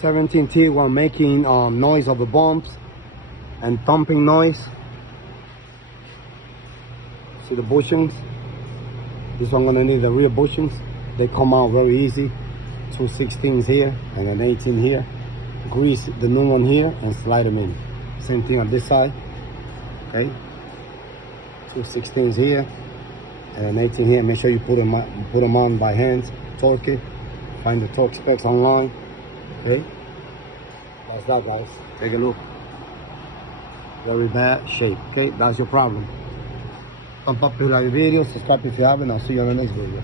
17 Tiguan making noise over bumps and thumping noise. See the bushings? This one gonna need the rear bushings. They come out very easy. 2 16s here and an 18 here. Grease the new one here and slide them in. Same thing on this side. Okay. 2 16s here and an 18 here. Make sure you put them on by hands. Torque it. Find the torque specs online. Okay. That's that, guys. Take a look. Very bad shape. Okay, that's your problem. Thumb up if you like the video, subscribe if you haven't. I'll see you on the next video.